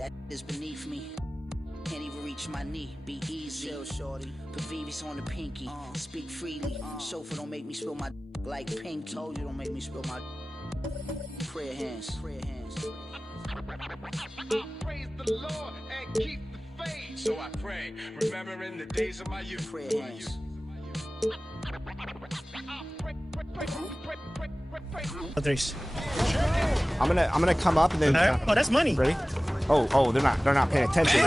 That is beneath me. Can't even reach my knee. Be easy. Chill, shorty. Put VVs on the pinky. Speak freely. Chauffeur, don't make me spill my like pink. Told you, don't make me spill my prayer hands. Prayer hands. Praise the Lord and keep the faith. So I pray, remembering the days of my youth. Prayer hands. Threes. I'm gonna come up and then. Oh, that's money. Ready? Oh, they're not paying attention.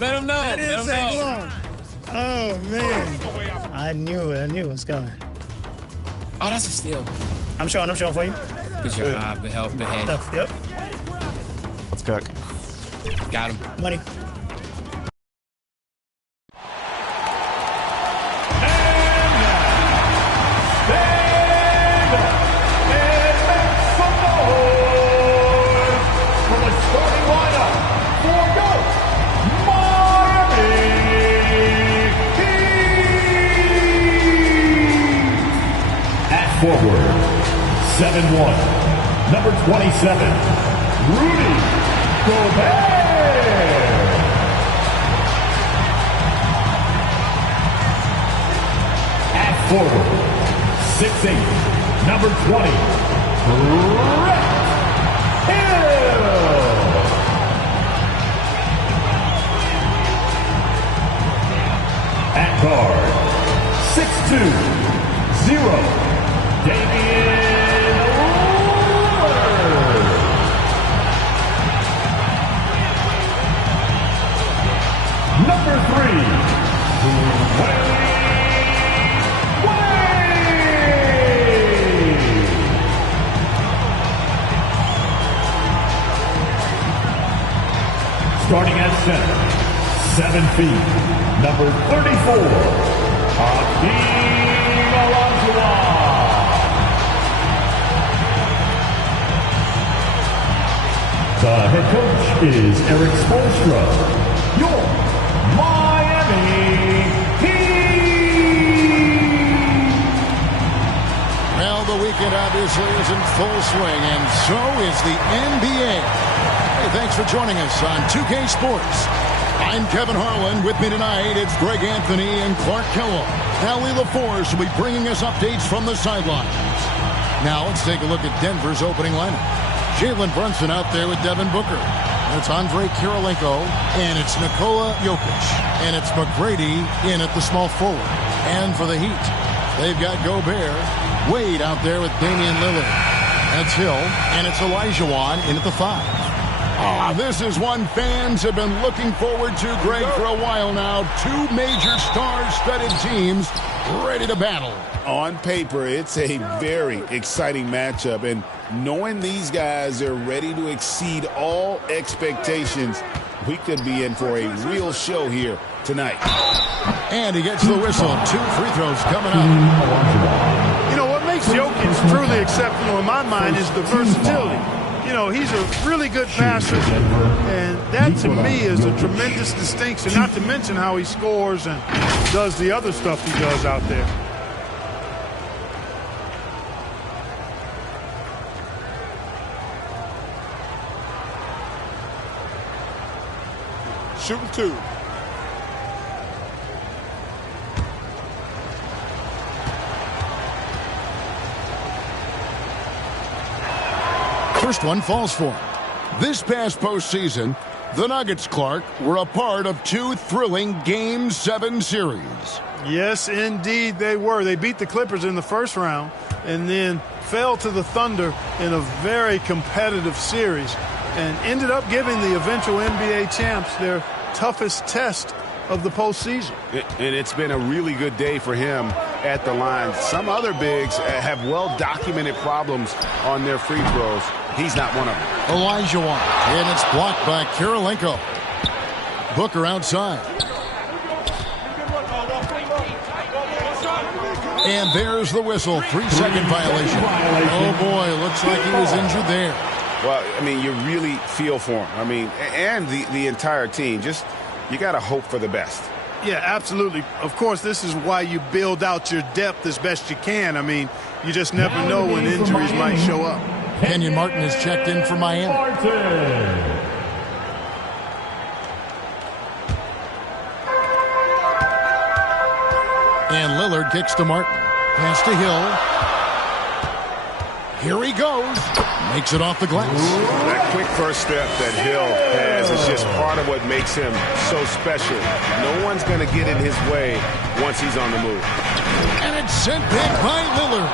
Let him know. That is long. Oh man, I knew it was coming. Oh, that's a steal. I'm showing for you. Good job. Good help. Good head. Yep. Let's cook. Got him. Money. Forward, 7-1, number 27, Rudy Gobert. At forward, 6'8", number 20, Brett Hill. At guard, 6'2", 0. Number 3, Wade. Starting at center, 7 feet, number 34, Hakeem Olajuwon. The head coach is Eric Spoelstra. Your Miami Heat. Well, the weekend obviously is in full swing, and so is the NBA. Hey, thanks for joining us on 2K Sports. I'm Kevin Harlan. With me tonight, it's Greg Anthony and Clark Kellogg. Allie LaForce will be bringing us updates from the sidelines. Now, let's take a look at Denver's opening lineup. Jalen Brunson out there with Devin Booker. It's Andre Kirilenko, and it's Nikola Jokic, and it's McGrady in at the small forward. And for the Heat, they've got Gobert, Wade out there with Damian Lillard. That's Hill, and it's Olajuwon in at the 5. This is one fans have been looking forward to, Greg, for a while now. Two major star-studded teams ready to battle. On paper, it's a very exciting matchup, and knowing these guys are ready to exceed all expectations, we could be in for a real show here tonight. And he gets the whistle. 2 free throws coming up. You know, what makes Jokic truly exceptional in my mind is the versatility. You know, he's a really good passer, and that to me is a tremendous distinction, not to mention how he scores and does the other stuff he does out there. Shooting 2. First one falls for him. This past postseason, the Nuggets, Clark, were a part of 2 thrilling Game 7 series. Yes, indeed they were. They beat the Clippers in the first round and then fell to the Thunder in a very competitive series and ended up giving the eventual NBA champs their toughest test of the postseason. And it's been a really good day for him at the line. Some other bigs have well-documented problems on their free throws. He's not one of them. Olajuwon, and it's blocked by Kirilenko. Booker outside. And there's the whistle. 3-second violation. Oh, boy, looks like he was injured there. Well, I mean, you really feel for him. I mean, and the entire team. Just, you got to hope for the best. Yeah, absolutely. Of course, this is why you build out your depth as best you can. I mean, you just never know when injuries might show up. Kenyon Martin has checked in for Miami. And Lillard kicks to Martin. Pass to Hill. Here he goes. Makes it off the glass. That quick first step that Hill has is just part of what makes him so special. No one's going to get in his way once he's on the move. And it's sent back by Lillard.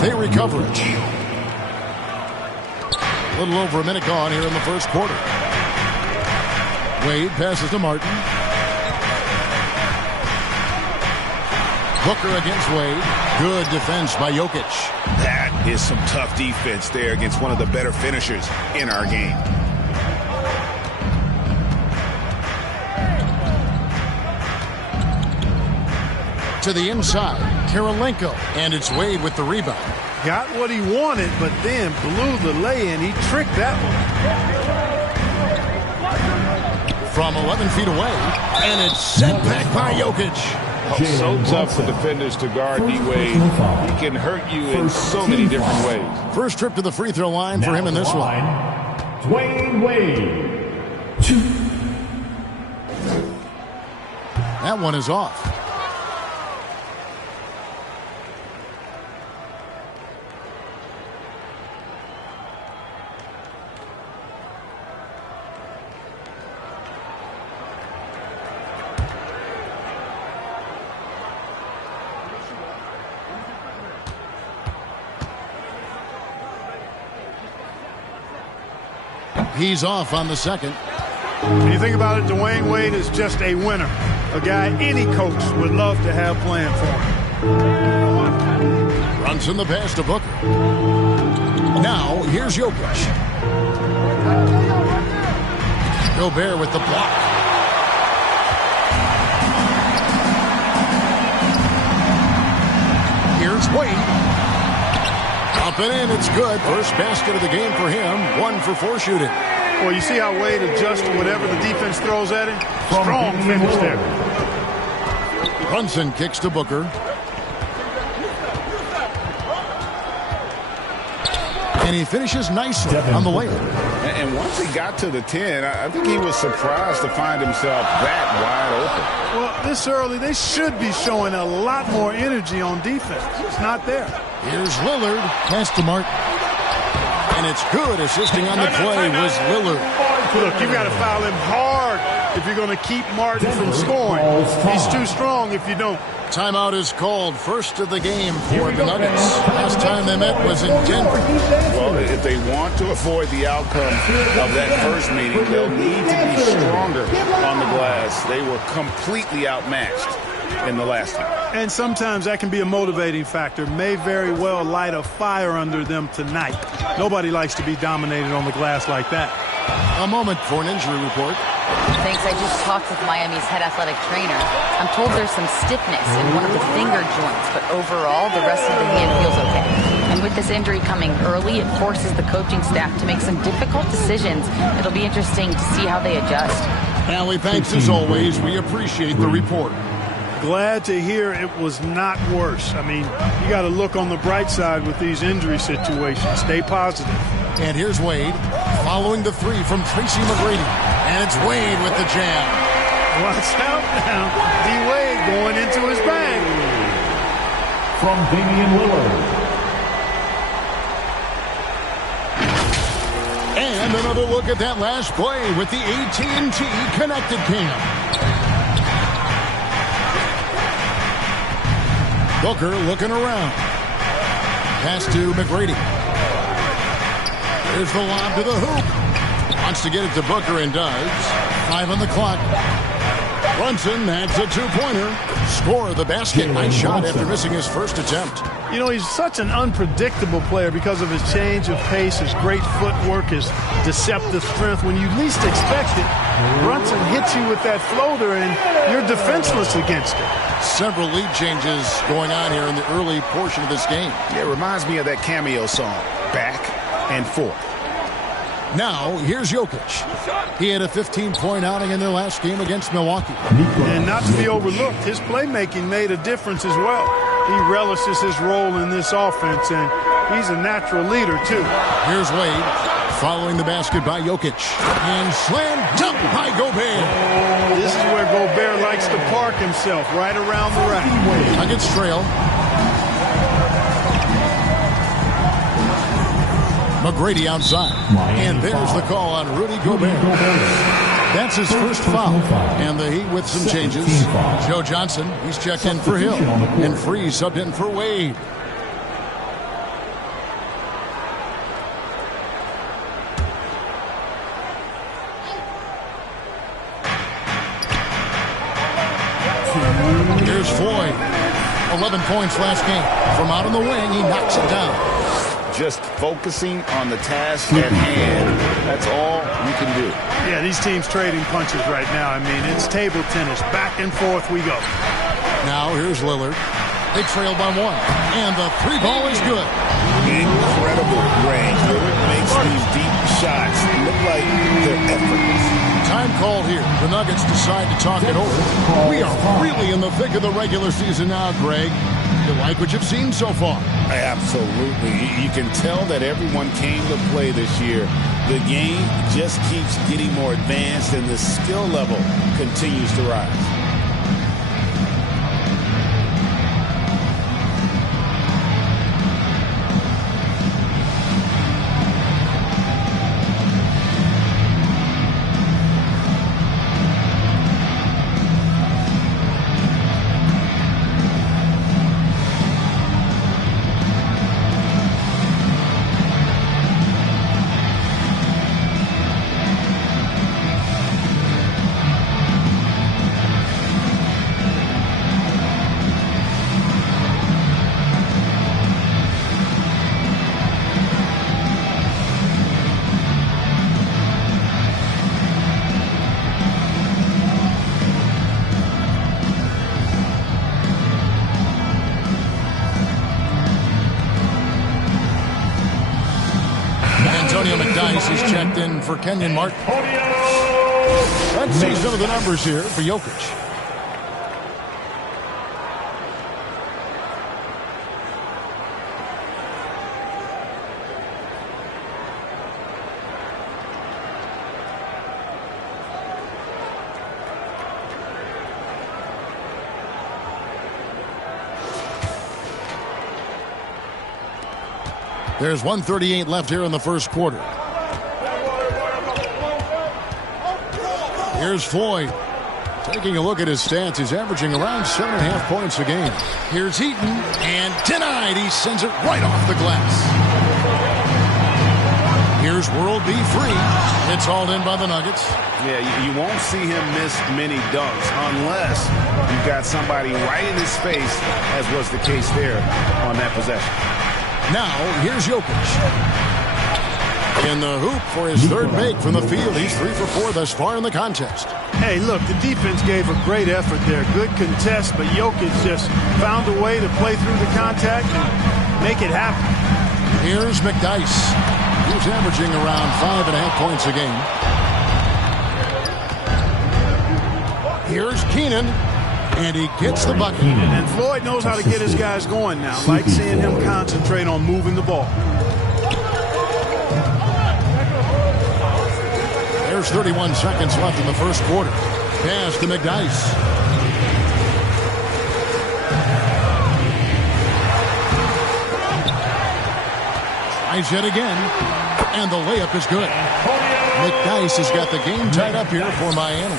They recover it. A little over a minute gone here in the first quarter. Wade passes to Martin. Booker against Wade. Good defense by Jokic. That is some tough defense there against one of the better finishers in our game. To the inside, Karolinko, and it's Wade with the rebound. Got what he wanted, but then blew the lay-in. He tricked that one. From 11 feet away, and it's sent back by Jokic. So tough for defenders to guard D-Wade. He can hurt you in so many different ways. First trip to the free throw line for him in this one. Dwayne Wade. 2. That one is off. He's off on the second. When you think about it, Dwayne Wade is just a winner. A guy any coach would love to have playing for him. Brunson the pass to Booker. Now, here's Jokic. Gobert with the block. Here's Wade. Up and in, it's good. First basket of the game for him. 1 for 4 shooting. Well, you see how Wade adjusts to whatever the defense throws at him? Strong finish there. Brunson kicks to Booker. And he finishes nicely on the layup. And once he got to the 10, I think he was surprised to find himself that wide open. Well, this early, they should be showing a lot more energy on defense. It's not there. Here's Lillard. Pass to Martin. And it's good. Assisting on the play was Lillard. Look, you got to foul him hard if you're going to keep Martin from scoring. He's too strong if you don't. Timeout is called. First of the game for the Nuggets. Last time they met was in Denver. Well, if they want to avoid the outcome of that first meeting, they'll need to be stronger on the glass. They were completely outmatched in the last one. And sometimes that can be a motivating factor. May very well light a fire under them tonight. Nobody likes to be dominated on the glass like that. A moment for an injury report. Thanks. I just talked with Miami's head athletic trainer. I'm told there's some stiffness in one of the finger joints, but overall, the rest of the hand feels okay. And with this injury coming early, it forces the coaching staff to make some difficult decisions. It'll be interesting to see how they adjust. Allie, thanks as always. We appreciate the report. Glad to hear it was not worse. I mean, you got to look on the bright side with these injury situations. Stay positive. And here's Wade following the 3 from Tracy McGrady. And it's Wade with the jam. Watch out now. D-Wade going into his bag. From Damian Lillard. And another look at that last play with the AT&T Connected Cam. Booker looking around. Pass to McGrady. Here's the lob to the hoop. Wants to get it to Booker and does. 5 on the clock. Brunson adds a 2-pointer. Score the basket. Nice shot after missing his first attempt. You know, he's such an unpredictable player because of his change of pace, his great footwork, his deceptive strength. When you least expect it, Brunson hits you with that floater and you're defenseless against it. Several lead changes going on here in the early portion of this game. Yeah, it reminds me of that cameo song, Back and Forth. Now, here's Jokic. He had a 15-point outing in their last game against Milwaukee. And not to be overlooked, his playmaking made a difference as well. he relishes his role in this offense, and he's a natural leader, too. Here's Wade following the basket by Jokic. And slam dunk by Gobert. This is where Gobert likes to park himself, right around the rack. Nuggets trail. McGrady outside. And there's the call on Rudy Gobert. That's his first foul. And the Heat with some changes. Joe Johnson, he's checked in for Hill. And Freeze subbed in for Wade. Here's Floyd. 11 points last game. From out on the wing, he knocks it down. Just focusing on the task at hand. That's all you can do. Yeah, these teams trading punches right now. I mean, it's table tennis. Back and forth we go. Now here's Lillard. They trail by one. And the three ball is good. Incredible range. Lillard makes these deep shots look like they're effortless. Time called here. The Nuggets decide to talk it over. We are really in the thick of the regular season now, Greg. You like what you've seen so far? Absolutely. You can tell that everyone came to play this year. The game just keeps getting more advanced and the skill level continues to rise. He's checked in for Kenyon Martin. Let's see some of the numbers here for Jokic. There's 1:38 left here in the first quarter. Here's Floyd. Taking a look at his stats, he's averaging around 7.5 points a game. Here's Heaton, and denied. He sends it right off the glass. Here's World B. Free. It's hauled in by the Nuggets. Yeah, you won't see him miss many dunks unless you've got somebody right in his face, as was the case there on that possession. Now, here's Jokic. In the hoop for his third make from the field. He's 3 for 4 thus far in the contest. Hey, look, the defense gave a great effort there. Good contest, but Jokic just found a way to play through the contact and make it happen. Here's McDyess. He's averaging around 5.5 points a game. Here's Keenan, and he gets the bucket. And Floyd knows how to get his guys going now. Like seeing him concentrate on moving the ball. There's 31 seconds left in the first quarter. Pass to McDyess. Tries yet again. And the layup is good. McDyess has got the game tied up here for Miami.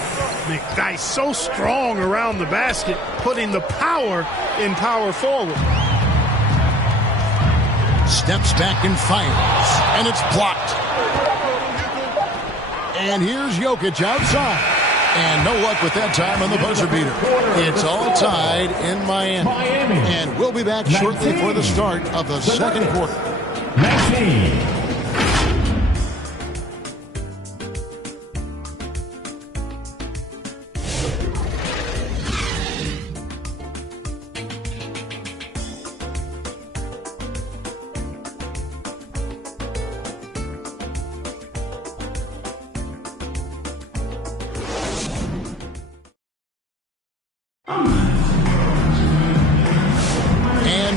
McDyess so strong around the basket, putting the power in power forward. Steps back and fires. And it's blocked. And here's Jokic outside. And no luck with that time on the buzzer beater. It's all tied in Miami. And we'll be back shortly for the start of the second quarter. 19.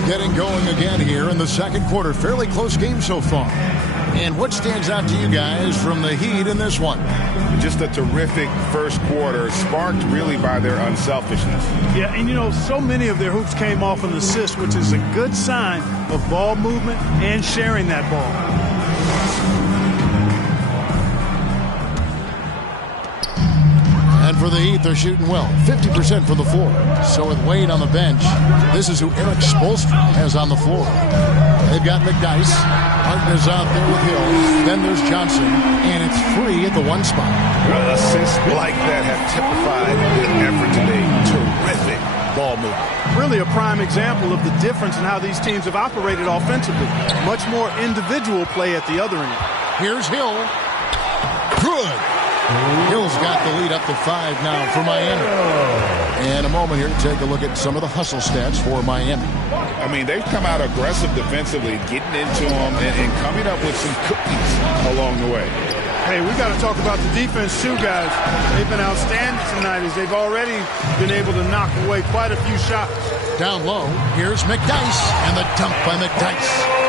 Getting going again here in the second quarter. Fairly close game so far. And what stands out to you guys from the Heat in this one? Just a terrific first quarter, sparked really by their unselfishness. Yeah, and you know, so many of their hoops came off an assist, which is a good sign of ball movement and sharing that ball. And for the Heat, they're shooting well, 50% from the floor. So with Wade on the bench, this is who Eric Spoelstra has on the floor. They've got McDyess. Martin is out there with Hill. Then there's Johnson, and it's Free at the one spot. Assists like that have typified their effort today. Terrific ball movement. Really a prime example of the difference in how these teams have operated offensively. Much more individual play at the other end. Here's Hill. Good. Hill's got the lead up to 5 now for Miami. And a moment here to take a look at some of the hustle stats for Miami. I mean, they've come out aggressive defensively, getting into them and coming up with some cookies along the way. Hey, we got to talk about the defense too, guys. They've been outstanding tonight as they've already been able to knock away quite a few shots. Down low, here's McDyess, and the dunk by McDyess.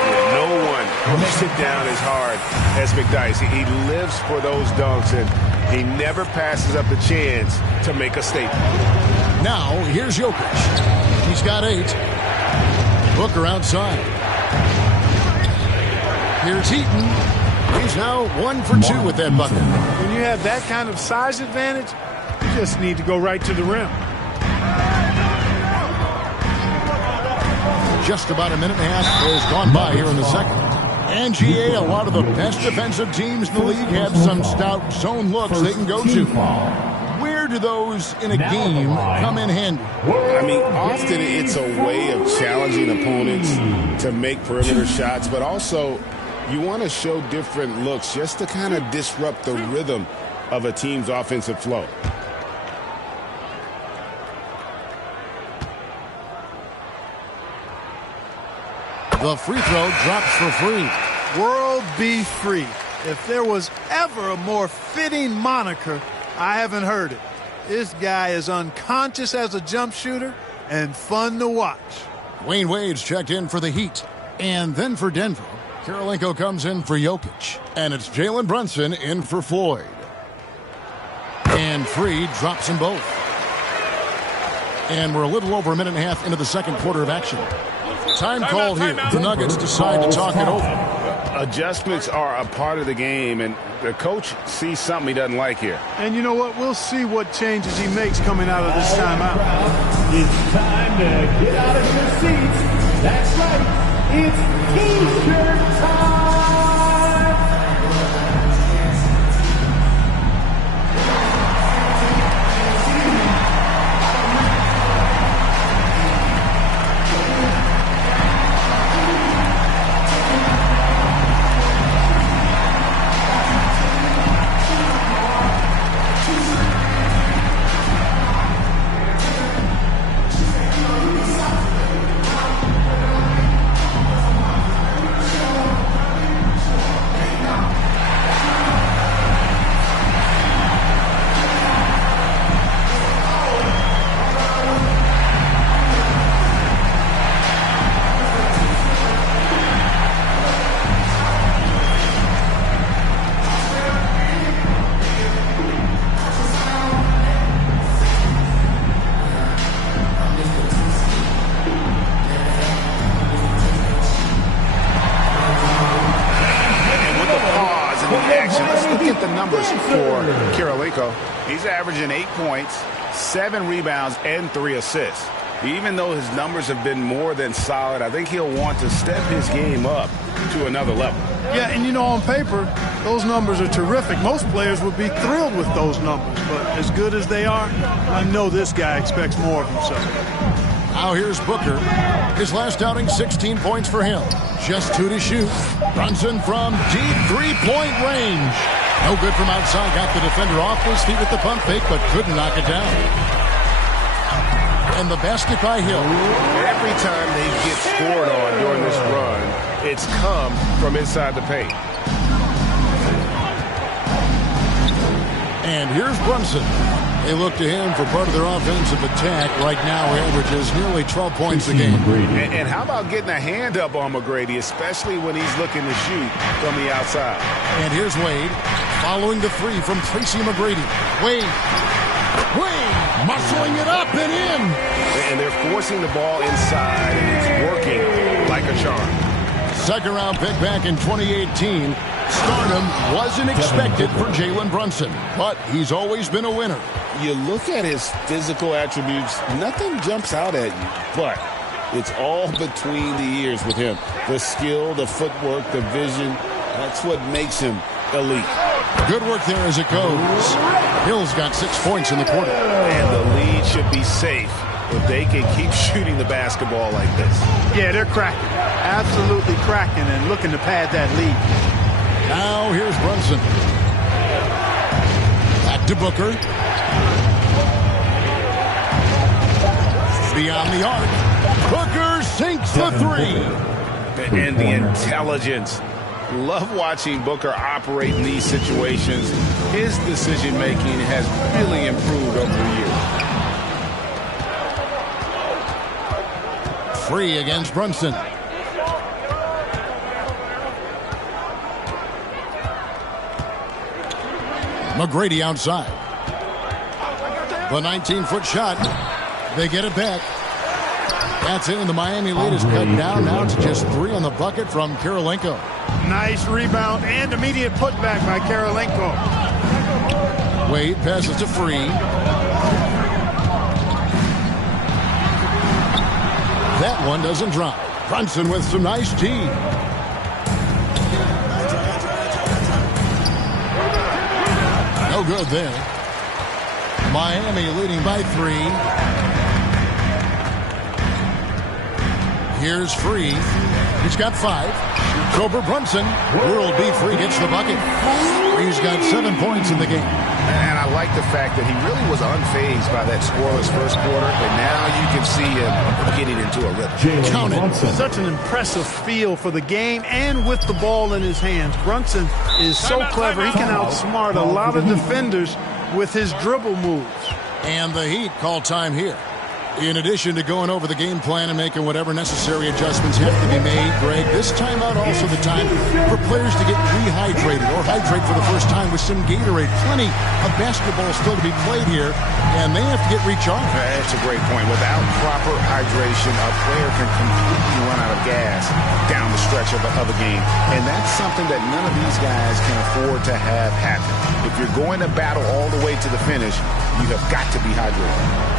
Yeah, no one pushed it down as hard as McDyess. He lives for those dunks, and he never passes up the chance to make a statement. Now, here's Jokic. He's got 8. Booker outside. Here's Heaton. He's now 1 for 2 with that bucket. When you have that kind of size advantage, you just need to go right to the rim. Just about a minute and a half has gone by here in the second. And GA, a lot of the best defensive teams in the league have some stout zone looks they can go to. Where do those in a game come in handy? I mean, often it's a way of challenging opponents to make perimeter shots, but also you want to show different looks just to kind of disrupt the rhythm of a team's offensive flow. The free throw drops for Free. World be free. If there was ever a more fitting moniker, I haven't heard it. This guy is unconscious as a jump shooter and fun to watch. Wayne Wade's checked in for the Heat. And then for Denver, Karolinko comes in for Jokic. And it's Jalen Brunson in for Floyd. And Free drops them both. And we're a little over a minute and a half into the second quarter of action. Time called here. The Nuggets decide to talk it over. Adjustments are a part of the game, and the coach sees something he doesn't like here. And you know what? We'll see what changes he makes coming out of this timeout. It's time to get out of your seats. That's right. It's T-shirt time. He's averaging 8 points, 7 rebounds, and 3 assists. Even though his numbers have been more than solid, I think he'll want to step his game up to another level. Yeah, and you know, on paper, those numbers are terrific. Most players would be thrilled with those numbers, but as good as they are, I know this guy expects more of himself. Now here's Booker. His last outing, 16 points for him. Just 2 to shoot. Brunson from deep three-point range. No good from outside. Got the defender off his feet with the pump fake, but couldn't knock it down. And the basket by Hill. Every time they get scored on during this run, it's come from inside the paint. And here's Brunson. They look to him for part of their offensive attack. Right now, he averages nearly 12 points a game. And how about getting a hand up on McGrady, especially when he's looking to shoot from the outside. And here's Wade following the three from Tracy McGrady. Wade muscling it up and in. And they're forcing the ball inside, and it's working like a charm. Second-round pick back in 2018. Stardom wasn't expected for Jalen Brunson, but he's always been a winner. You look at his physical attributes, nothing jumps out at you, but it's all between the ears with him. The skill, the footwork, the vision, that's what makes him elite. Good work there as it goes. Hill's got 6 points in the quarter. And the lead should be safe if they can keep shooting the basketball like this. Yeah, they're cracking. Absolutely cracking and looking to pad that lead. Now here's Brunson. Back to Booker. Beyond the arc. Booker sinks the three. And the intelligence. Love watching Booker operate in these situations. His decision-making has really improved over the years. Free against Brunson. McGrady outside. The 19-foot shot. They get it back. That's it, and the Miami lead is cut down now to just 3 on the bucket from Karolinko. Nice rebound and immediate putback by Karolinko. Wade passes to Free. That one doesn't drop. Brunson with some nice D. No good there. Miami leading by 3. Here's Free. He's got 5. Over Brunson. World beat Free gets the bucket. Free's got 7 points in the game. And I like the fact that he really was unfazed by that scoreless first quarter, and now you can see him getting into a rhythm. Count it. Such an impressive feel for the game and with the ball in his hands. Brunson is so clever. He can outsmart a lot of defenders with his dribble moves. And the Heat call time here. In addition to going over the game plan and making whatever necessary adjustments have to be made, Greg, this timeout also the time for players to get rehydrated or hydrate for the first time with some Gatorade. Plenty of basketball still to be played here, and they have to get recharged. That's a great point. Without proper hydration, a player can completely run out of gas down the stretch of a game. And that's something that none of these guys can afford to have happen. If you're going to battle all the way to the finish, you have got to be hydrated.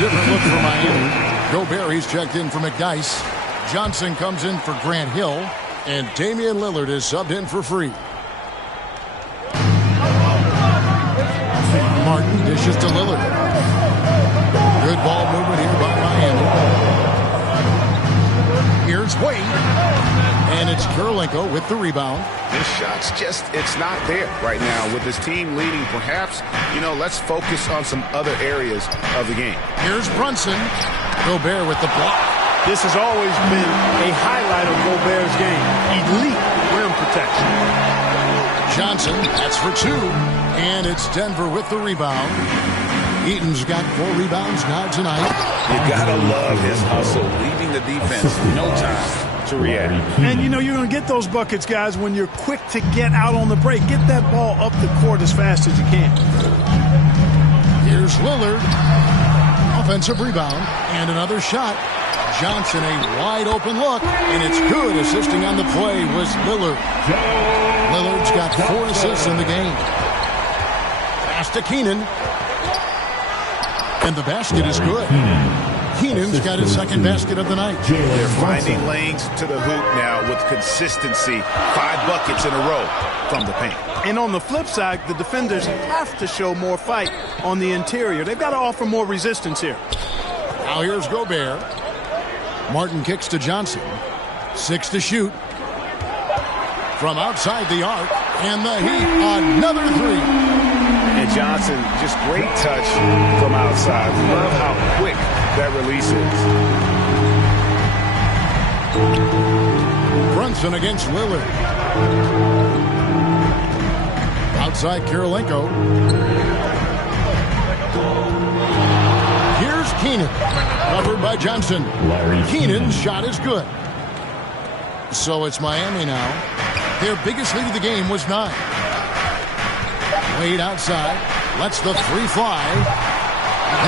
Different look for Miami. Gobert, he's checked in for McDice. Johnson comes in for Grant Hill. And Damian Lillard is subbed in for Free. Martin dishes to Lillard. Good ball movement here by Miami. Here's Wade. And it's Karolinko with the rebound. This shot's just, it's not there right now with his team leading. Perhaps, let's focus on some other areas of the game. Here's Brunson. Gobert with the block. This has always been a highlight of Gobert's game. Elite rim protection. Johnson, that's for 2. And it's Denver with the rebound. Eaton's got 4 rebounds now tonight. You gotta love his hustle, leaving the defense no time to react. And you're going to get those buckets, guys, when you're quick to get out on the break. Get that ball up the court as fast as you can. Here's Lillard. Offensive rebound. And another shot. Johnson, a wide open look. And it's good. Assisting on the play was Lillard. Lillard's got 4 assists in the game. Pass to Keenan. And the basket is good. Keenan's got his second basket of the night. They're finding lanes to the hoop now with consistency. 5 buckets in a row from the paint. And on the flip side, the defenders have to show more fight on the interior. They've got to offer more resistance here. Now here's Gobert. Martin kicks to Johnson. 6 to shoot. From outside the arc. And the Heat, another 3. And Johnson, just great touch from outside. Love how quick that release is. Brunson against Lillard. Outside Kirilenko. Here's Keenan. Covered by Johnson. Keenan's shot is good. So it's Miami now. Their biggest lead of the game was 9. Wade outside. Lets the 3 fly.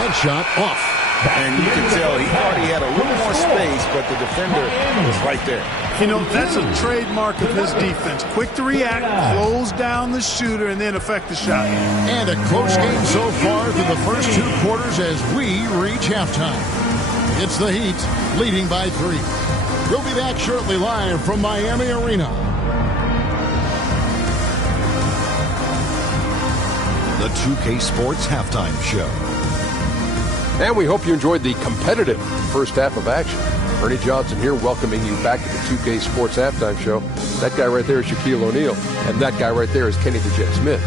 Headshot off. And you can tell he already had a little more space, but the defender was right there. You know, that's a trademark of his defense. Quick to react, close down the shooter, and then affect the shot. And a close game so far through the first 2 quarters as we reach halftime. It's the Heat leading by 3. We'll be back shortly live from Miami Arena. The 2K Sports Halftime Show. And we hope you enjoyed the competitive first half of action. Ernie Johnson here welcoming you back to the 2K Sports Halftime Show. That guy right there is Shaquille O'Neal, and that guy right there is Kenny the Jet Smith.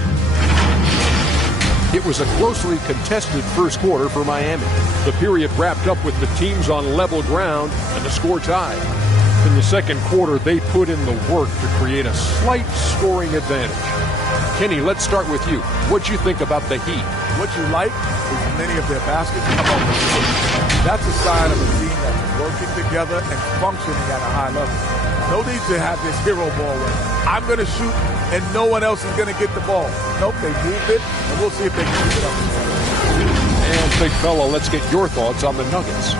It was a closely contested first quarter for Miami. The period wrapped up with the teams on level ground and the score tied. In the second quarter, they put in the work to create a slight scoring advantage. Kenny, let's start with you. What'd you think about the Heat? What you like is many of their baskets come off the floor. That's a sign of a team that's working together and functioning at a high level. No need to have this hero ball where I'm going to shoot and no one else is going to get the ball. Nope, they moved it, and we'll see if they can keep it up. And big fella, let's get your thoughts on the Nuggets.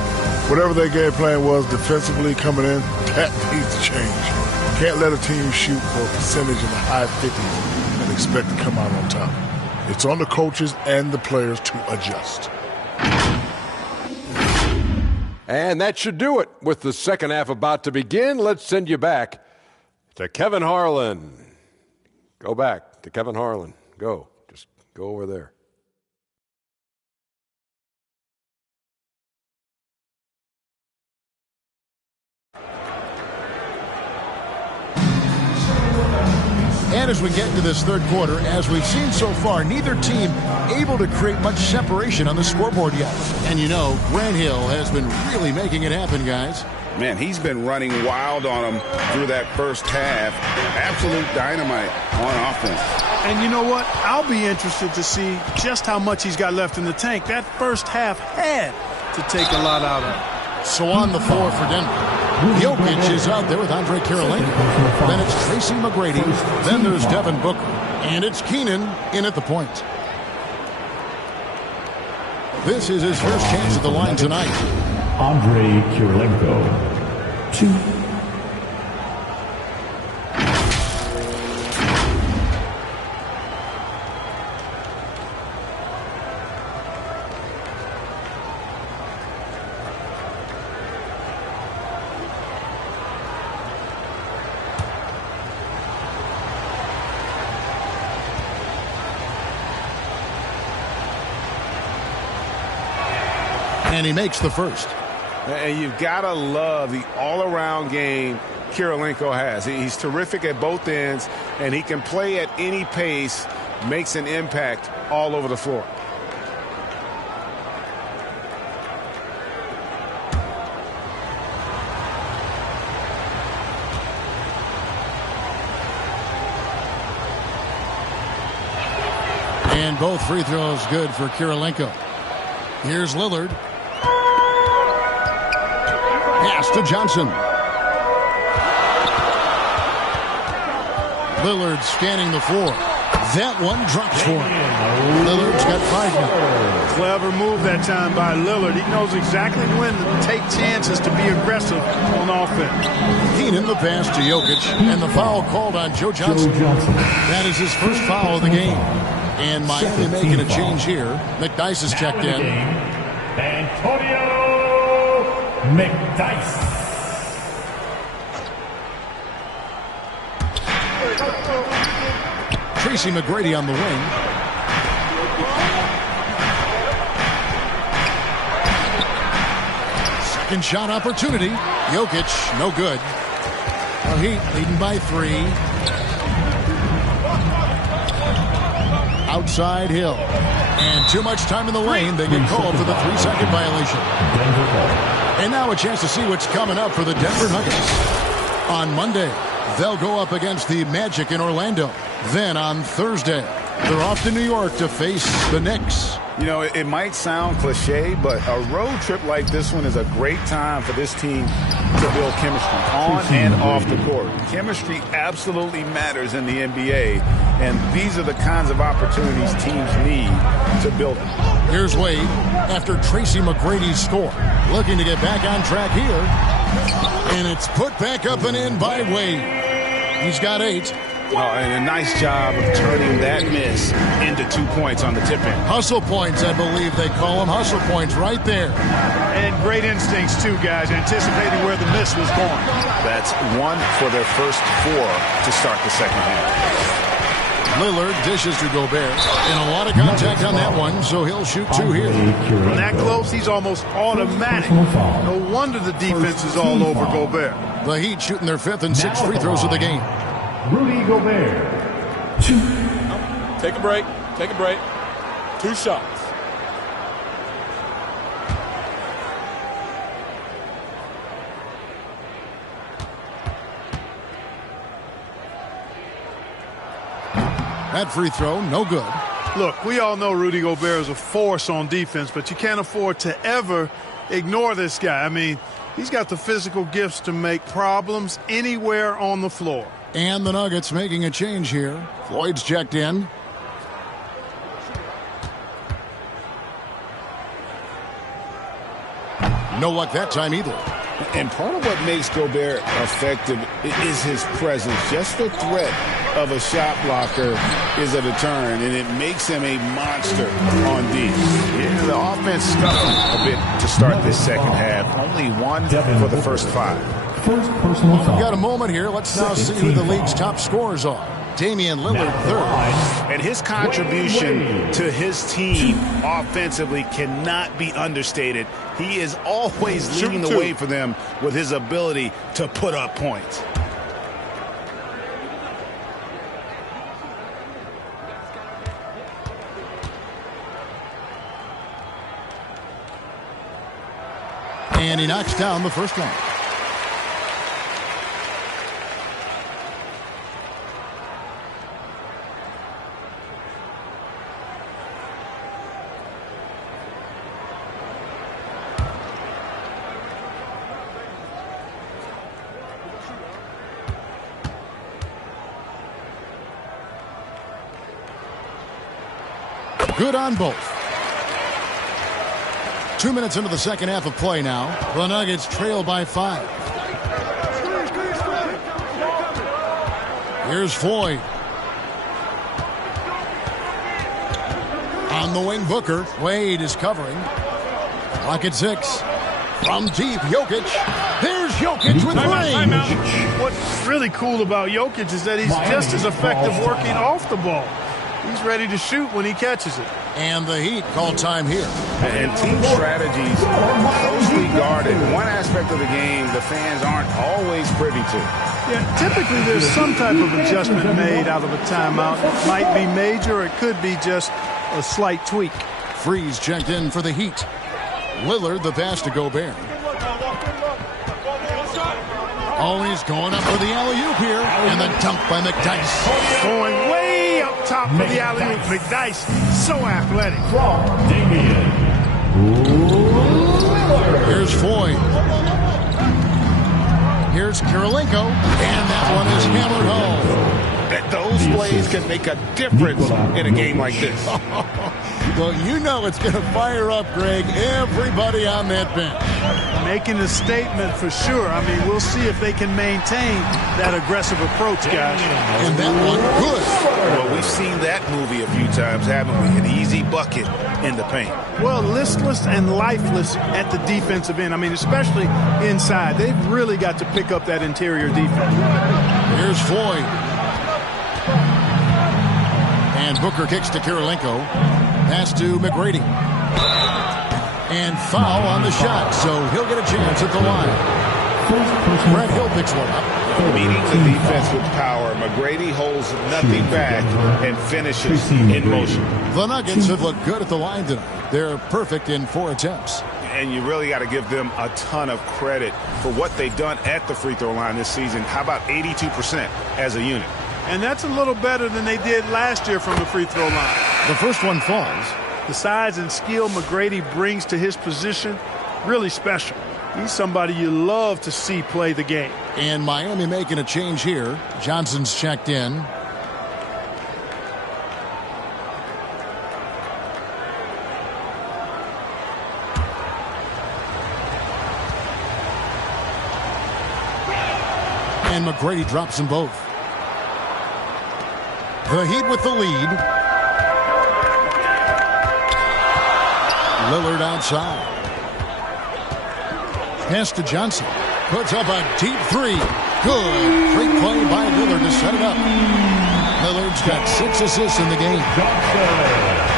Whatever their game plan was defensively coming in, that needs to change. Can't let a team shoot for a percentage in the high 50s and expect to come out on top. It's on the coaches and the players to adjust. And that should do it. With the second half about to begin, let's send you back to Kevin Harlan. Go back to Kevin Harlan. Go. Just go over there. And as we get into this third quarter, as we've seen so far, neither team able to create much separation on the scoreboard yet. And you know, Grant Hill has been really making it happen, guys. Man, he's been running wild on them through that first half. Absolute dynamite on offense. And you know what? I'll be interested to see just how much he's got left in the tank. That first half had to take a lot out of it. So on the floor for Denver, Jokic is out there with Andre Kirilenko. Then it's Tracy McGrady. Then there's Devin Booker. And it's Keenan in at the point. This is his first chance at the line tonight. Andre Kirilenko, 2. And he makes the first. And you've got to love the all-around game Kirilenko has. He's terrific at both ends, and he can play at any pace, makes an impact all over the floor. And both free throws good for Kirilenko. Here's Lillard. Pass to Johnson. Lillard scanning the floor. That one drops for him. Lillard's got 5 now. Clever move that time by Lillard. He knows exactly when to take chances to be aggressive on offense. Keenan the pass to Jokic, and the foul called on Joe Johnson. That is his first foul of the game. And Miami making a change here. McDyess has checked in. Antonio McDyess. Tracy McGrady on the wing. Second shot opportunity. Jokic, no good. The Heat leading by 3. Outside Hill. And too much time in the lane. They get called for the 3-second violation. And now a chance to see what's coming up for the Denver Nuggets. On Monday, they'll go up against the Magic in Orlando. Then on Thursday, they're off to New York to face the Knicks. You know, it might sound cliche, but a road trip like this one is a great time for this team to build chemistry on and off the court. Chemistry absolutely matters in the NBA, and these are the kinds of opportunities teams need to build it. Here's Wade after Tracy McGrady's score. Looking to get back on track here. And it's put back up and in by Wade. He's got 8. Oh, and a nice job of turning that miss into 2 points on the tip-in. Hustle points, I believe they call them. Hustle points right there. And great instincts, too, guys, anticipating where the miss was going. That's 1 for their first 4 to start the second half. Lillard dishes to Gobert. And a lot of contact on that one, so he'll shoot 2 here. From that close, he's almost automatic. No wonder the defense is all over Gobert. The Heat shooting their 5th and 6th free throws of the game. Rudy Gobert. 2. Take a break. Take a break. 2 shots. That free throw, no good. Look, we all know Rudy Gobert is a force on defense, but you can't afford to ever ignore this guy. I mean, he's got the physical gifts to make problems anywhere on the floor. And the Nuggets making a change here. Floyd's checked in. No luck that time either. And part of what makes Gobert effective is his presence. Just the threat of a shot blocker is a deterrent, and it makes him a monster on D. Yeah, the offense struggled a bit to start this second half. Only 1 for the first 5. First personal foul. We've got a moment here. Let's now see who the league's top scorers are. Damian Lillard, 3rd. And his contribution to his team offensively cannot be understated. He is always leading the way for them with his ability to put up points. And he knocks down the first one. Good on both. 2 minutes into the second half of play now. The Nuggets trail by 5. Here's Floyd. On the wing, Booker. Wade is covering. Clock at 6. From deep, Jokic. There's Jokic with range. What's really cool about Jokic is that he's just as effective working off the ball. He's ready to shoot when he catches it. And the Heat call time here. And team strategies closely guarded. One aspect of the game the fans aren't always privy to. Yeah, typically there's some type of adjustment made out of a timeout. It might be major, or it could be just a slight tweak. Freeze checked in for the Heat. Lillard the pass to Gobert. Always going up for the alley-oop here. And the dunk by McDyess. Going way up top for the alley-oop. McDyess, so athletic. Damian Lillard. Here's Floyd. Here's Kirilenko. And that one is hammered home. Those plays can make a difference in a game like this. Well, you know it's going to fire up, Greg, everybody on that bench. Making a statement for sure. I mean, we'll see if they can maintain that aggressive approach, guys. And that one, good. Well, we've seen that movie a few times, haven't we? An easy bucket in the paint. Well, listless and lifeless at the defensive end. I mean, especially inside. They've really got to pick up that interior defense. Here's Floyd. And Booker kicks to Kirilenko. Pass to McGrady. And foul on the shot, so he'll get a chance at the line. Brett Hill picks one up. Meeting the defense with power, McGrady holds nothing back and finishes in motion. The Nuggets have looked good at the line tonight. They're perfect in 4 attempts. And you really got to give them a ton of credit for what they've done at the free throw line this season. How about 82% as a unit? And that's a little better than they did last year from the free throw line. The first one falls. The size and skill McGrady brings to his position, really special. He's somebody you love to see play the game. And Miami making a change here. Johnson's checked in. And McGrady drops them both. The Heat with the lead. Lillard outside. Pass to Johnson. Puts up a deep three. Good. Great play by Lillard to set it up. Lillard's got 6 assists in the game.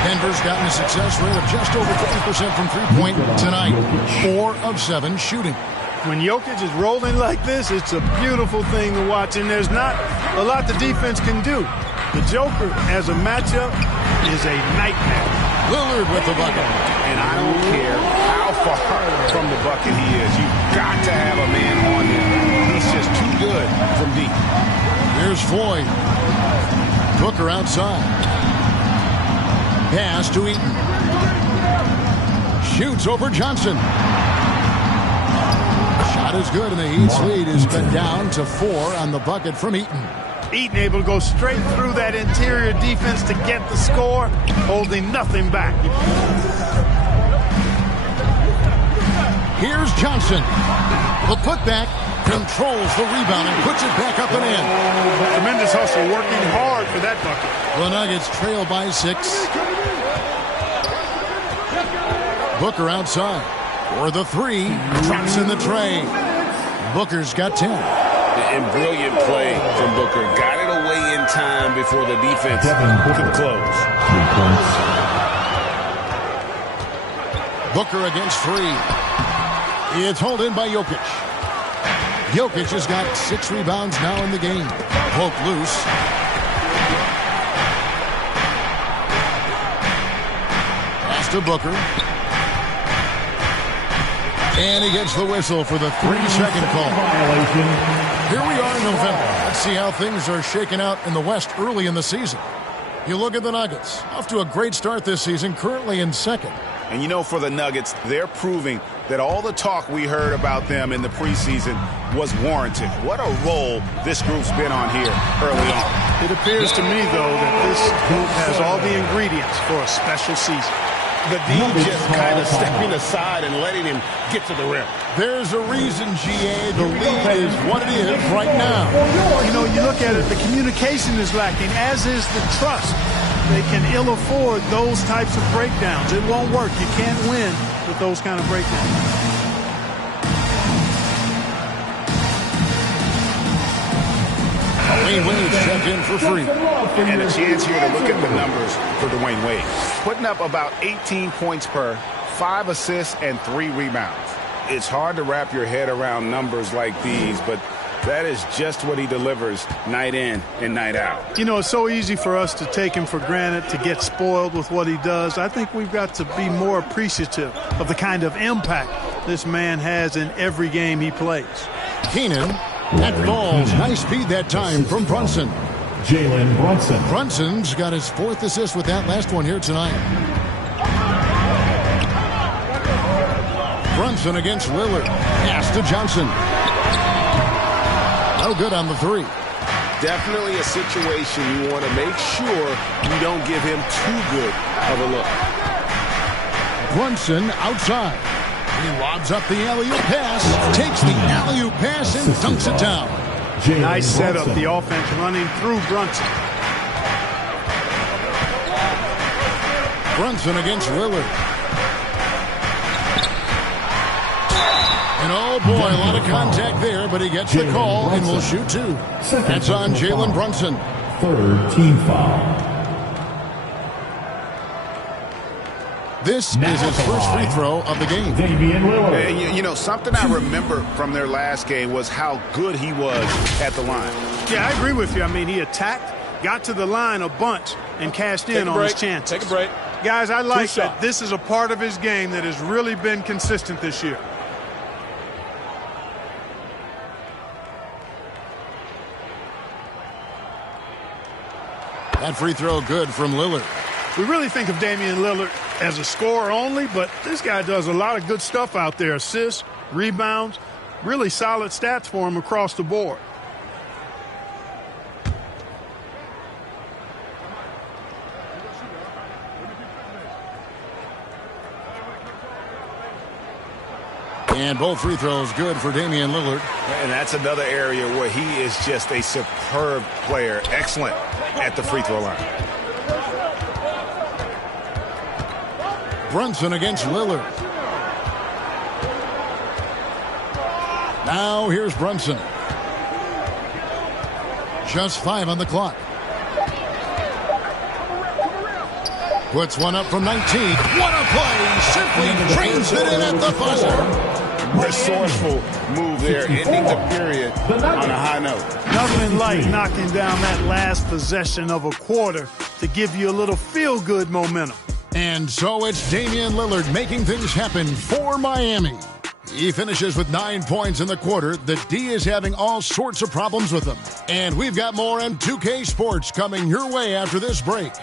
Denver's gotten a success rate of just over 50% from three-point tonight. 4 of 7 shooting. When Jokic is rolling like this, it's a beautiful thing to watch, and there's not a lot the defense can do. The Joker, as a matchup, is a nightmare. Lillard with the bucket. And I don't care how far from the bucket he is. You've got to have a man on him. He's just too good from deep. Here's Floyd. Booker outside. Pass to Eaton. Shoots over Johnson. Shot is good, and the Heat's lead is cut down to 4 on the bucket from Eaton. Eaton able to go straight through that interior defense to get the score, holding nothing back. Here's Johnson. The putback controls the rebound and puts it back up and in. Tremendous hustle, working hard for that bucket. The Nuggets trail by 6. Booker outside for the 3. Drops in the tray. Booker's got 10. And brilliant play from Booker. Got it away in time before the defense could close. Booker against 3. It's hauled in by Jokic. Jokic has got 6 rebounds now in the game. Poke loose. Pass to Booker. And he gets the whistle for the 3-second call. Here we are in November. Let's see how things are shaking out in the West early in the season. You look at the Nuggets. Off to a great start this season, currently in 2nd. And you know, for the Nuggets, they're proving that all the talk we heard about them in the preseason was warranted. What a role this group's been on here early on. It appears to me, though, that this group has all the ingredients for a special season. The D just kind of stepping aside and letting him get to the rim. There's a reason, GA. The lead is what it is right now. You know, you look at it, the communication is lacking, as is the trust. They can ill afford those types of breakdowns. It won't work. You can't win with those kind of breakdowns. Dwayne Wade's checked in for free. And a chance here to look at the numbers for Dwayne Wade. Putting up about 18 points per, 5 assists, and 3 rebounds. It's hard to wrap your head around numbers like these, but that is just what he delivers night in and night out. You know, it's so easy for us to take him for granted, to get spoiled with what he does. I think we've got to be more appreciative of the kind of impact this man has in every game he plays. Keenan. That falls. Nice speed that time from Brunson. Jalen Brunson. Brunson's got his 4th assist with that last one here tonight. Brunson against Lillard. Pass to Johnson. No good on the 3. Definitely a situation you want to make sure you don't give him too good of a look. Brunson outside. He lobs up the alley-oop pass, takes the alley-oop pass and dunks it down. Nice setup, the offense running through Brunson. Brunson against Lillard. And oh boy, a lot of contact there, but he gets the call and will shoot two. That's on Jalen Brunson. Third team foul. This is his first free throw of the game. And you know, something I remember from their last game was how good he was at the line. Yeah, I agree with you. I mean, he attacked, got to the line a bunch, and cashed in on his chances. Take a break. Guys, I like that this is a part of his game that has really been consistent this year. That free throw good from Lillard. We really think of Damian Lillard as a scorer only, but this guy does a lot of good stuff out there. Assists, rebounds, really solid stats for him across the board. And both free throws good for Damian Lillard. And that's another area where he is just a superb player. Excellent at the free throw line. Brunson against Lillard. Now here's Brunson. Just 5 on the clock. Puts one up from 19. What a play! Simply trains it in at the buzzer. Resourceful move there, ending the period on a high note. Nothing like knocking down that last possession of a quarter to give you a little feel-good momentum. And so it's Damian Lillard making things happen for Miami. He finishes with 9 points in the quarter. The D is having all sorts of problems with him. And we've got more on 2K Sports coming your way after this break.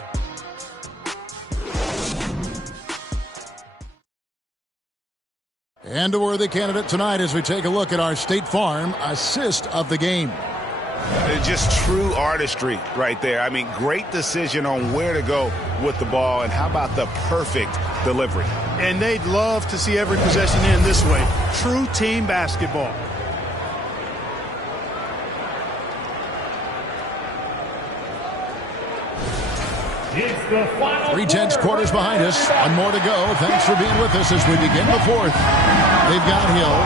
And a worthy candidate tonight as we take a look at our State Farm assist of the game. Just true artistry right there. I mean, great decision on where to go with the ball, and how about the perfect delivery? And they'd love to see every possession end this way. True team basketball. It's the final 3/10 quarters behind us. One more to go. Thanks for being with us as we begin the fourth. They've got Hill.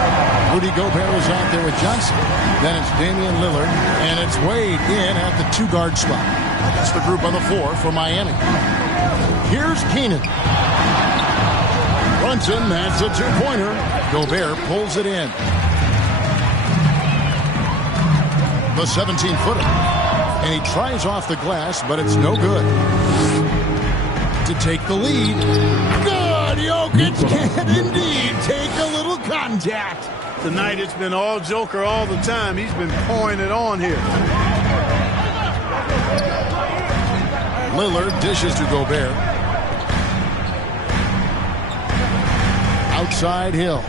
Rudy Gobert is out there with Johnson. Then it's Damian Lillard. And it's Wade in at the 2-guard spot. That's the group on the 4 for Miami. Here's Keenan. Brunson, that's a 2-pointer. Gobert pulls it in. The 17-footer. And he tries off the glass, but it's no good. To take the lead. Good! Jokic can indeed take a little contact. Tonight it's been all Joker all the time. He's been pouring it on here. Lillard dishes to Gobert. Outside Hill.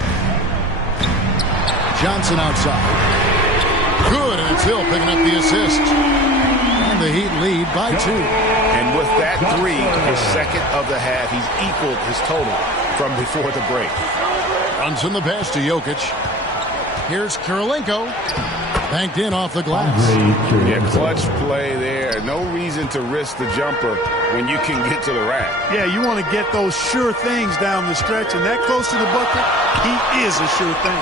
Johnson outside. Good, and it's Hill picking up the assist. And the Heat lead by 2. And with that 3, his second of the half, he's equaled his total from before the break. Runs in the pass to Jokic. Here's Kirilenko. Banked in off the glass. Yeah, clutch play there. No reason to risk the jumper when you can get to the rack. Yeah, you want to get those sure things down the stretch, and that close to the bucket, he is a sure thing.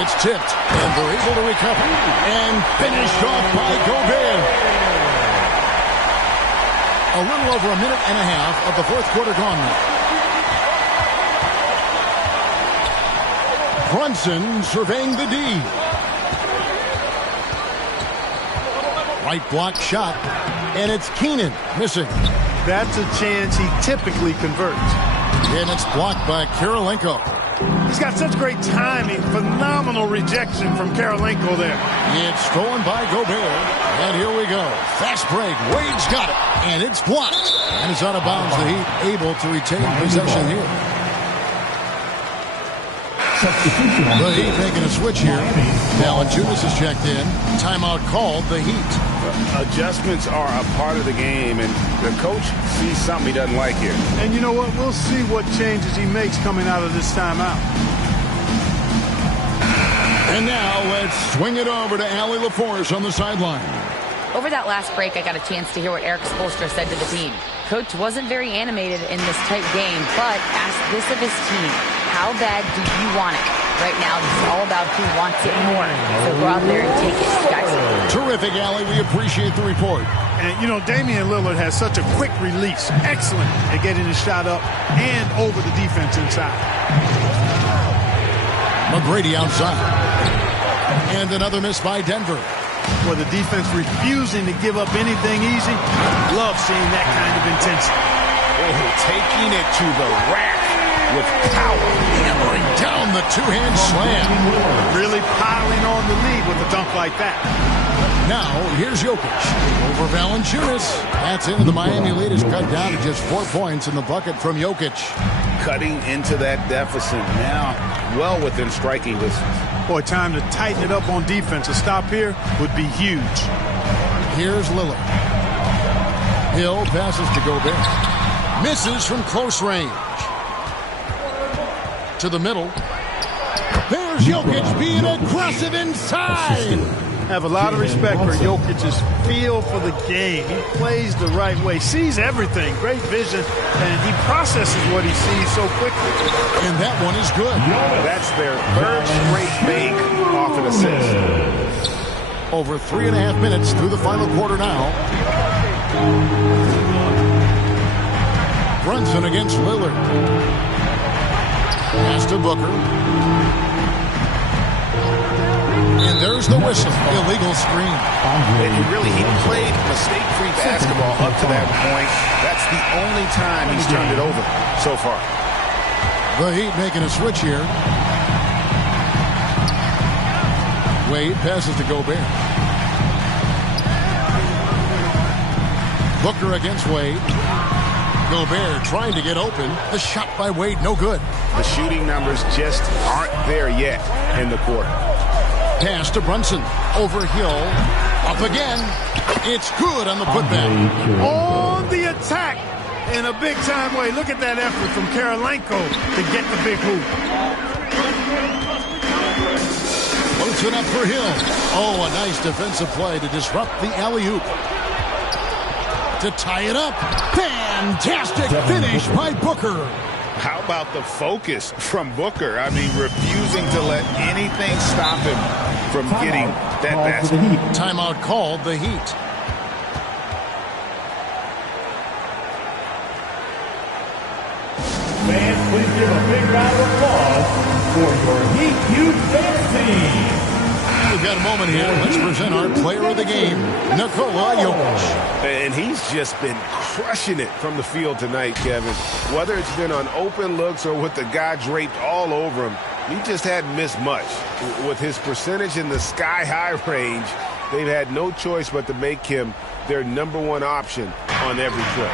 It's tipped, and they're able to recover. And finished off by Gobert. A little over a minute and a half of the fourth quarter gone now. Brunson surveying the D. Right block shot, and it's Keenan missing. That's a chance he typically converts. And it's blocked by Kirilenko. He's got such great timing. Phenomenal rejection from Kirilenko there. It's stolen by Gobert. And here we go. Fast break. Wade's got it. And it's blocked. And it's out of bounds. The Heat able to retain possession here. The Heat making a switch here. Valanciunas has checked in. Timeout called. The Heat. Adjustments are a part of the game, and the coach sees something he doesn't like here. And you know what? We'll see what changes he makes coming out of this timeout. And now let's swing it over to Allie LaForce on the sideline. Over that last break, I got a chance to hear what Eric Spoelstra said to the team. Coach wasn't very animated in this tight game, but asked this of his team: how bad do you want it? Right now, this is all about who wants it more. So go out there and take it, guys. Terrific, Allie. We appreciate the report. And, you know, Damian Lillard has such a quick release. Excellent at getting his shot up and over the defense inside. McGrady outside. And another miss by Denver. For the defense refusing to give up anything easy. Love seeing that kind of intensity. Oh, taking it to the rack with power. Hammering down the two-hand slam. Really piling on the lead with a dunk like that. Now, here's Jokic over Valanciunas. That's it. The Miami lead is cut down to just 4 points in the bucket from Jokic. Cutting into that deficit now, well within striking distance. Boy, time to tighten it up on defense. A stop here would be huge. Here's Lillard. Hill passes to Gobert. Misses from close range. To the middle. There's Jokic being aggressive inside. Have a lot of respect for Jokic's feel for the game. He plays the right way, sees everything, great vision, and he processes what he sees so quickly. And that one is good. That's their third straight make off an assist. Over 3.5 minutes through the final quarter now. Brunson against Lillard. Pass to Booker. And there's the whistle. Illegal screen. And he played mistake-free basketball up to that point. That's the only time he's turned it over so far. The Heat making a switch here. Wade passes to Gobert. Booker against Wade. Gobert trying to get open. The shot by Wade, no good. The shooting numbers just aren't there yet in the quarter. Pass to Brunson. Over Hill. Up again. It's good on the putback. On the attack in a big-time way. Look at that effort from Karolinko to get the big hoop. Floats it up for Hill. Oh, a nice defensive play to disrupt the alley-oop. To tie it up. Fantastic finish by Booker. How about the focus from Booker? I mean, refusing to let anything stop him from getting that basket. Timeout called. The Heat. Fans, please give a big round of applause for your Heat Youth Fantasy. We've got a moment here. Let's present our player of the game, Nikola Jokic. And he's just been crushing it from the field tonight, Kevin. Whether it's been on open looks or with the guy draped all over him, he just hadn't missed much. With his percentage in the sky-high range, they've had no choice but to make him their #1 option on every trip.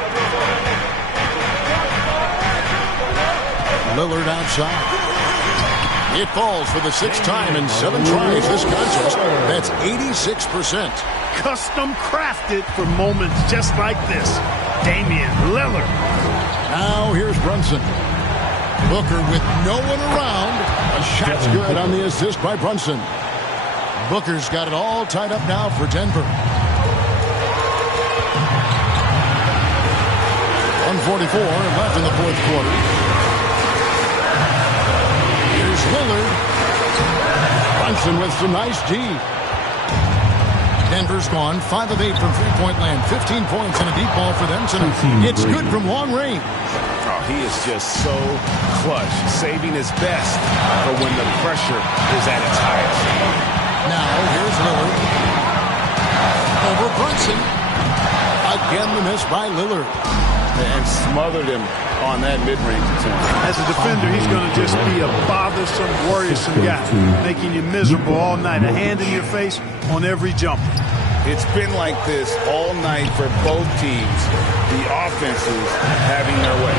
Lillard outside. It falls for the 6th time in 7 tries this contest. That's 86%. Custom crafted for moments just like this. Damian Lillard. Now here's Brunson. Booker with no one around. A shot's good on the assist by Brunson. Booker's got it all tied up now for Denver. 1:44 left in the 4th quarter. Here's Lillard. Brunson with some nice D. Denver's gone 5 of 8 from three-point land. 15 points and a deep ball for them tonight. It's good from long range. Oh, he is just so clutch, saving his best for when the pressure is at its highest. Now here's Lillard. Over Brunson. Again the miss by Lillard. And smothered him on that mid-range attempt. As a defender, he's going to just be a bothersome, worrisome guy, making you miserable all night. A hand in your face on every jump. It's been like this all night for both teams. The offenses having their way.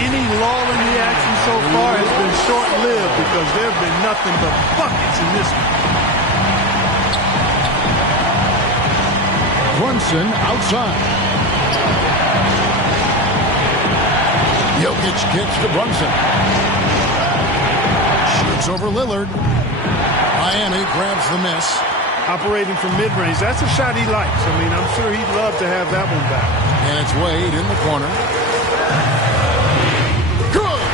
Any lull in the action so far has been short-lived because there have been nothing but buckets in this one. Brunson outside. Jokic kicks to Brunson. Shoots over Lillard. Miami grabs the miss. Operating from mid-range, that's a shot he likes. I mean, I'm sure he'd love to have that one back. And it's Wade in the corner. Good!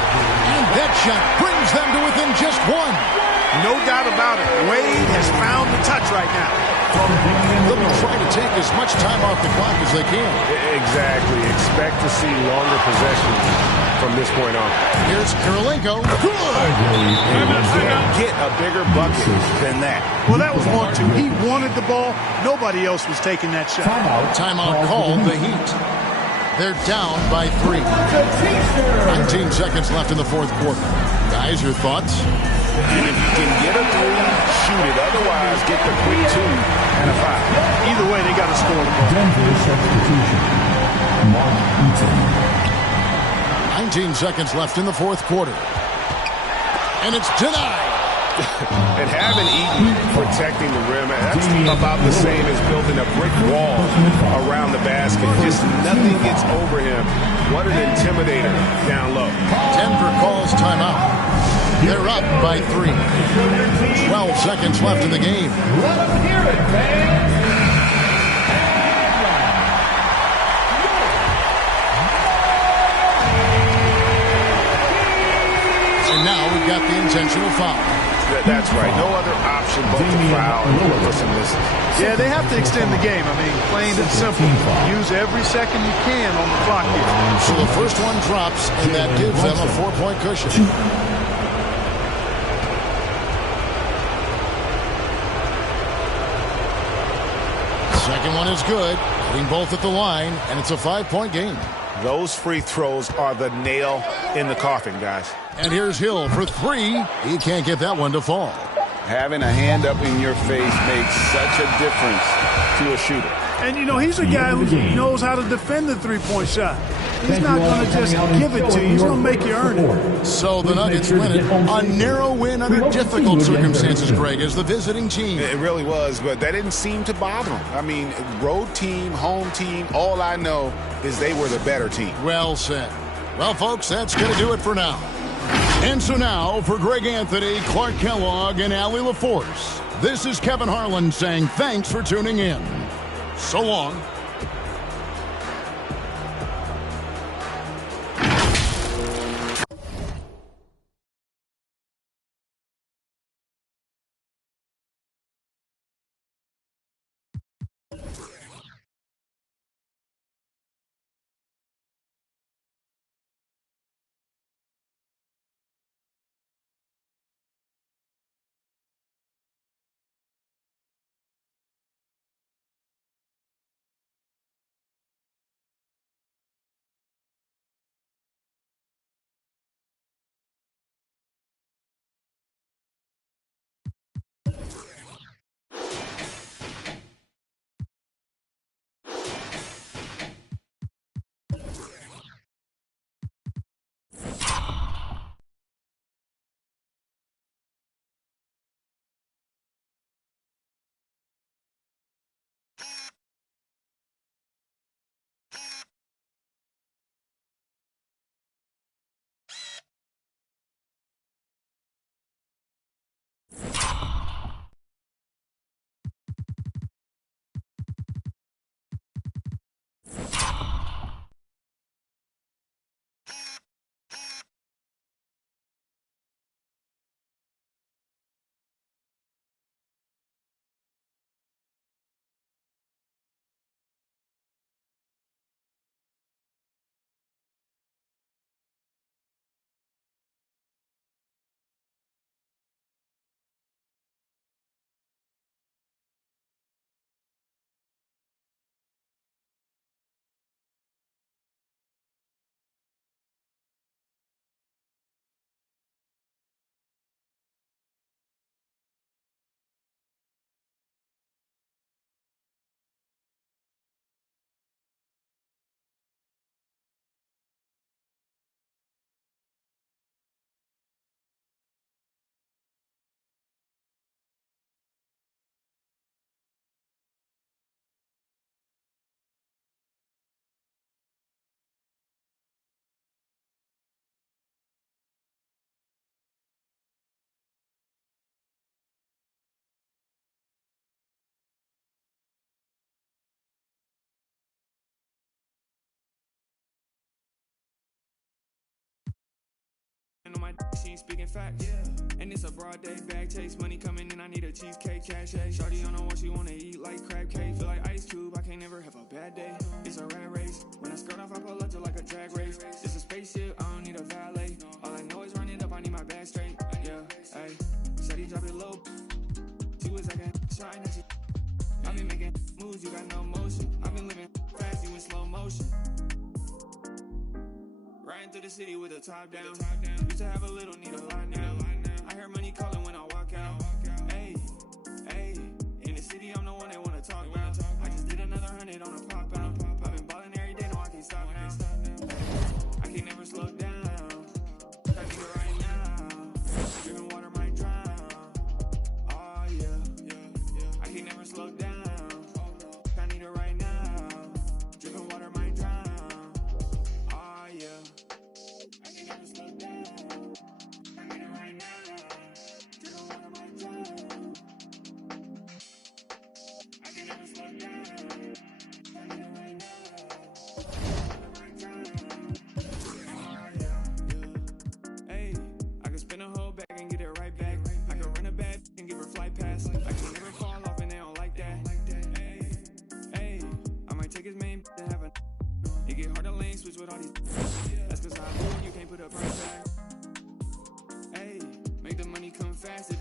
And that shot brings them to within just one. No doubt about it. Wade has found the touch right now. They'll be trying to take as much time off the clock as they can. Exactly. Expect to see longer possessions from this point on. Here's Kirilenko. Good! Get a bigger bucket than that. Well, that was one, too. He wanted the ball. Nobody else was taking that shot. Timeout called the Heat. They're down by 3. 19 seconds left in the fourth quarter. Guys, your thoughts? And if you can get a 3, shoot it. Otherwise, get the quick 2 and a 5. Either way, they got to score the ball. Denver substitution. Mark Eaton. 19 seconds left in the fourth quarter. And it's denied. And having Eaton protecting the rim, that's about the same as building a brick wall around the basket. Just nothing gets over him. What an intimidator down low. Denver calls timeout. They're up by 3. 12 seconds left in the game. Let us hear it, fans. And now we've got the intentional foul. That's right. No other option but to foul and listen, listen. Yeah, they have to extend the game. I mean, plain and simple. Use every second you can on the clock here. So the first one drops, and that gives them a 4-point cushion. Second one is good. Hitting both at the line, and it's a 5-point game. Those free throws are the nail in the coffin, guys. And here's Hill for 3. He can't get that one to fall. Having a hand up in your face makes such a difference to a shooter. And, you know, he's a guy who knows how to defend the three-point shot. He's not going to just give it to you. He's going to make you earn it. So the Nuggets win it. A narrow win under difficult circumstances, Greg, as the visiting team. It really was, but that didn't seem to bother him. I mean, road team, home team, all I know is they were the better team. Well said. Well, folks, that's going to do it for now. And so now, for Greg Anthony, Clark Kellogg, and Allie LaForce, this is Kevin Harlan saying thanks for tuning in. So long. my she ain't speaking facts. Yeah. And it's a broad day, bag chase, money coming in, I need a cheesecake, cash. Shawty on the wall, she wanna eat like crab cake. Feel like Ice Cube, I can't never have a bad day. It's a rat race, when I skirt off, I pull up to like a drag race. It's a spaceship, I don't need a valet. All I know is run it up, I need my bag straight. Yeah, ayy, Shawty drop it low. She was like a shine that she. I been making moves, you got no motion. I been living fast, you in slow motion. Riding through the city with the top down. Used to have a little, need a lot now. I hear money calling when I walk out. Hey, hey, in the city I'm the one they wanna talk about. I just did another 100 on a pop out. I've been balling every day, no I can't stop now. I can't never slow down. I need it right now. Drinking water might drown. Oh yeah, I can't never slow down. I need it right now. Drinking water might drown. Oh yeah. I can never slow down. I need it right now. Drinking water might drown. I can never slow down. I need it right now. Hey, I can spin a whole bag and get it right back. I can run a bad and give her flight pass. I can never fall off and they don't like that. Hey, I might take his main and have a. It get hard to lane switch with all these. That's cause I move, you can't put a price tag. Hey, make the money come fast.